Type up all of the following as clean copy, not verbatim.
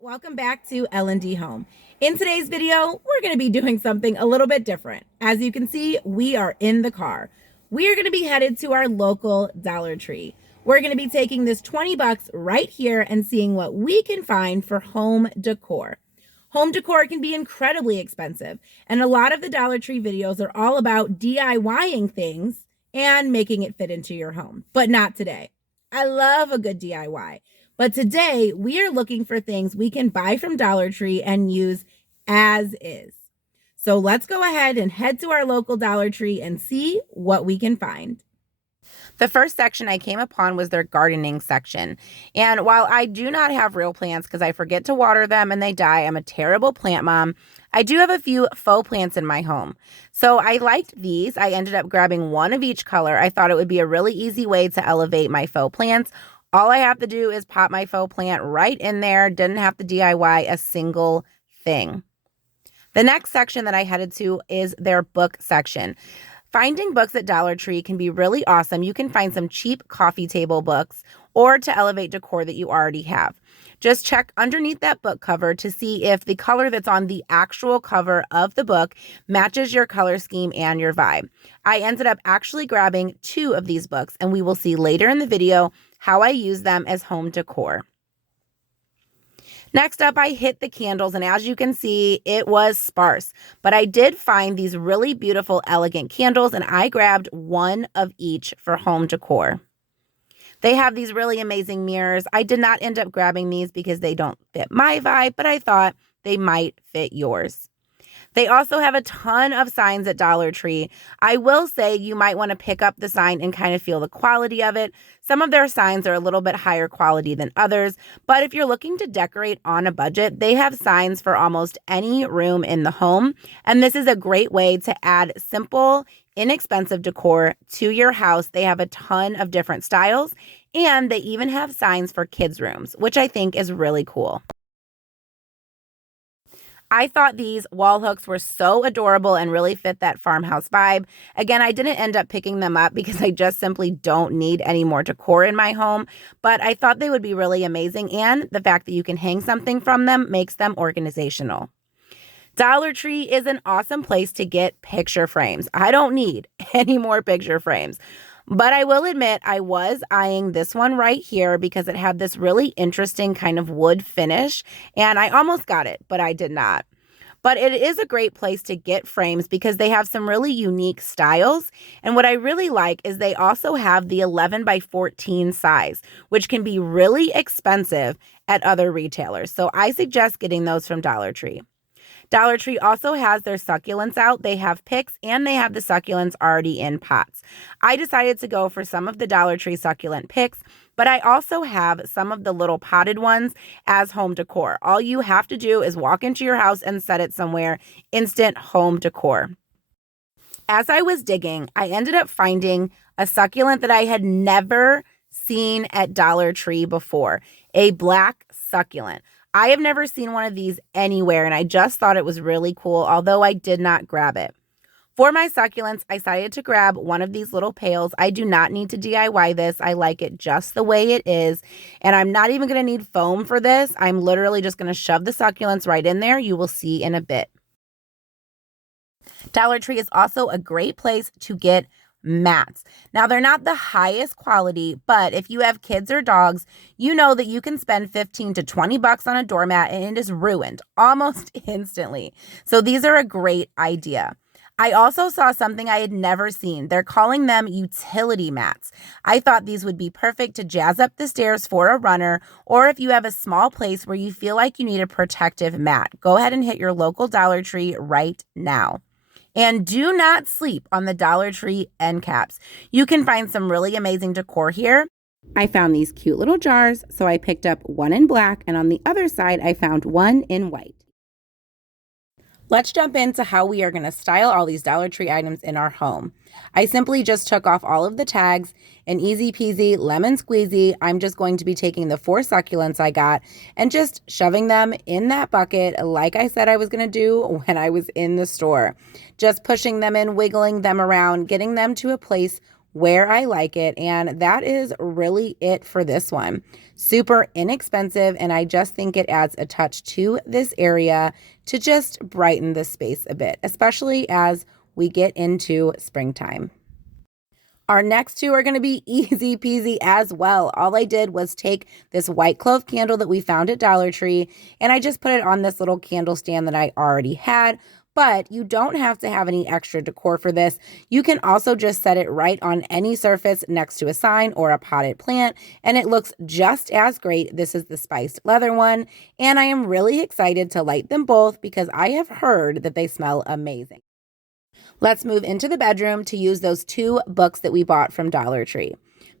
Welcome back to L&D Home. In today's video, we're going to be doing something a little bit different. As you can see, we are in the car. We are going to be headed to our local Dollar Tree. We're going to be taking this 20 bucks right here and seeing what we can find for home decor. Home decor can be incredibly expensive, and a lot of the Dollar Tree videos are all about DIYing things and making it fit into your home, but not today. I love a good DIY. But today we are looking for things we can buy from Dollar Tree and use as is. So let's go ahead and head to our local Dollar Tree and see what we can find. The first section I came upon was their gardening section. And while I do not have real plants because I forget to water them and they die, I'm a terrible plant mom, I do have a few faux plants in my home. So I liked these. I ended up grabbing one of each color. I thought it would be a really easy way to elevate my faux plants. All I have to do is pop my faux plant right in there. Didn't have to DIY a single thing. The next section that I headed to is their book section. Finding books at Dollar Tree can be really awesome. You can find some cheap coffee table books or to elevate decor that you already have. Just check underneath that book cover to see if the color that's on the actual cover of the book matches your color scheme and your vibe. I ended up actually grabbing 2 of these books, and we will see later in the video how I use them as home decor. Next up, I hit the candles, and as you can see, it was sparse. But I did find these really beautiful, elegant candles, and I grabbed one of each for home decor. They have these really amazing mirrors. I did not end up grabbing these because they don't fit my vibe, but I thought they might fit yours. They also have a ton of signs at Dollar Tree. I will say you might want to pick up the sign and kind of feel the quality of it. Some of their signs are a little bit higher quality than others, but if you're looking to decorate on a budget, they have signs for almost any room in the home. And this is a great way to add simple, inexpensive decor to your house. They have a ton of different styles, and they even have signs for kids' rooms, which I think is really cool. I thought these wall hooks were so adorable and really fit that farmhouse vibe. Again, I didn't end up picking them up because I just simply don't need any more decor in my home, but I thought they would be really amazing, and the fact that you can hang something from them makes them organizational. Dollar Tree is an awesome place to get picture frames. I don't need any more picture frames. But I will admit I was eyeing this one right here because it had this really interesting kind of wood finish, and I almost got it, but I did not. But it is a great place to get frames because they have some really unique styles. And what I really like is they also have the 11 by 14 size, which can be really expensive at other retailers. So I suggest getting those from Dollar Tree. Dollar Tree also has their succulents out. They have picks and they have the succulents already in pots. I decided to go for some of the Dollar Tree succulent picks, but I also have some of the little potted ones as home decor. All you have to do is walk into your house and set it somewhere. Instant home decor. As I was digging, I ended up finding a succulent that I had never seen at Dollar Tree before, a black succulent. I have never seen one of these anywhere, and I just thought it was really cool, although I did not grab it. For my succulents, I decided to grab one of these little pails. I do not need to DIY this. I like it just the way it is, and I'm not even going to need foam for this. I'm literally just going to shove the succulents right in there. You will see in a bit. Dollar Tree is also a great place to get mats. Now, they're not the highest quality, but if you have kids or dogs, you know that you can spend 15 to 20 bucks on a doormat and it is ruined almost instantly. So these are a great idea. I also saw something I had never seen. They're calling them utility mats. I thought these would be perfect to jazz up the stairs for a runner, or if you have a small place where you feel like you need a protective mat. Go ahead and hit your local Dollar Tree right now. And do not sleep on the Dollar Tree end caps. You can find some really amazing decor here. I found these cute little jars, so I picked up one in black, and on the other side, I found one in white. Let's jump into how we are going to style all these Dollar Tree items in our home. I simply just took off all of the tags, and easy peasy, lemon squeezy, I'm just going to be taking the 4 succulents I got and just shoving them in that bucket like I said I was going to do when I was in the store. just pushing them in, wiggling them around, getting them to a place where I like it. And that is really it for this one. Super inexpensive, and I just think it adds a touch to this area to just brighten the space a bit, especially as we get into springtime. Our next two are going to be easy peasy as well. All I did was take this white clove candle that we found at Dollar Tree, and I just put it on this little candle stand that I already had. But you don't have to have any extra decor for this. You can also just set it right on any surface next to a sign or a potted plant, and it looks just as great. This is the spiced leather one, and I am really excited to light them both because I have heard that they smell amazing. Let's move into the bedroom to use those two books that we bought from Dollar Tree.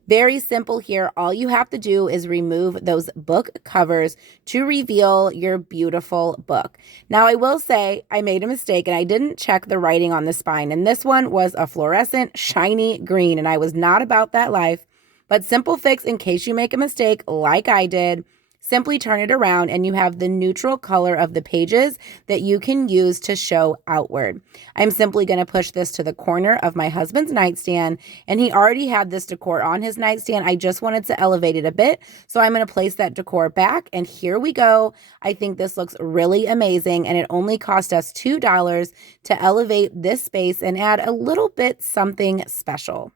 Very simple here. All you have to do is remove those book covers to reveal your beautiful book. Now, I will say I made a mistake and I didn't check the writing on the spine. And this one was a fluorescent, shiny green, and I was not about that life. But simple fix in case you make a mistake like I did. Simply turn it around and you have the neutral color of the pages that you can use to show outward. I'm simply going to push this to the corner of my husband's nightstand, and he already had this decor on his nightstand. I just wanted to elevate it a bit, so I'm going to place that decor back, and here we go. I think this looks really amazing, and it only cost us $2 to elevate this space and add a little bit something special.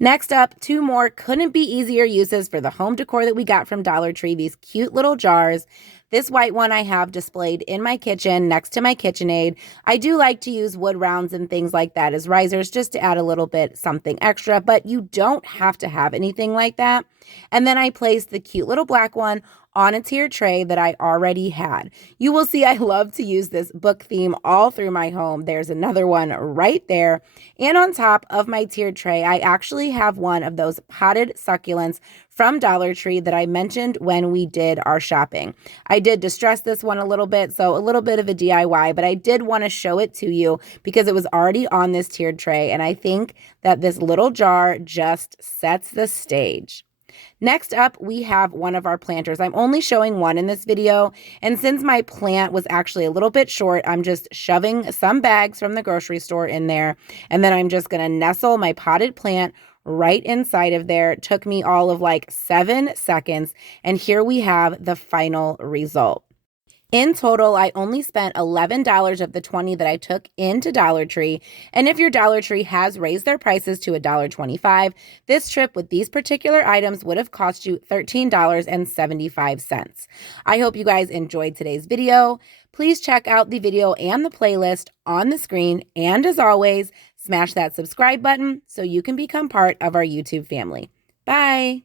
Next up, two more couldn't be easier uses for the home decor that we got from Dollar Tree, these cute little jars. This white one I have displayed in my kitchen next to my KitchenAid. I do like to use wood rounds and things like that as risers just to add a little bit something extra, but you don't have to have anything like that. And then I placed the cute little black one on a tiered tray that I already had. You will see I love to use this book theme all through my home. There's another one right there. And on top of my tiered tray, I actually have one of those potted succulents from Dollar Tree that I mentioned when we did our shopping. I did distress this one a little bit, so a little bit of a DIY, but I did want to show it to you because it was already on this tiered tray, and I think that this little jar just sets the stage. Next up, we have one of our planters. I'm only showing one in this video, and since my plant was actually a little bit short, I'm just shoving some bags from the grocery store in there, and then I'm just going to nestle my potted plant right inside of there. It took me all of like 7 seconds, and here we have the final result. In total, I only spent $11 of the $20 that I took into Dollar Tree. And if your Dollar Tree has raised their prices to $1.25, this trip with these particular items would have cost you $13.75. I hope you guys enjoyed today's video. Please check out the video and the playlist on the screen. And as always, smash that subscribe button so you can become part of our YouTube family. Bye.